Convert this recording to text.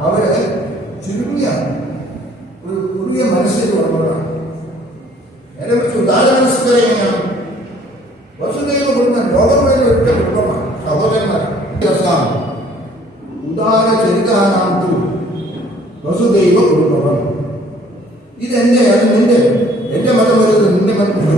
അവർ ചുരുങ്ങിയ ഒരു കുറുകിയ മനസ്സിൽ ഉള്ളവരാണ്. എന്നെ കുറിച്ച് ഉദാര മനസ്സിലായി എങ്ങനെയാണ് വസുദൈവ കുടുംബം ലോകം വേണ്ട ഒറ്റ കുടുംബമാണ് സഹോദരന്മാർ രസമാണ് ഉദാര ചരിതാനാം വസുദൈവ കുടുംബം. ഇതെന്റെ അത് നിന്റെ. എന്റെ മതം വരുന്നത് നിന്റെ മതം.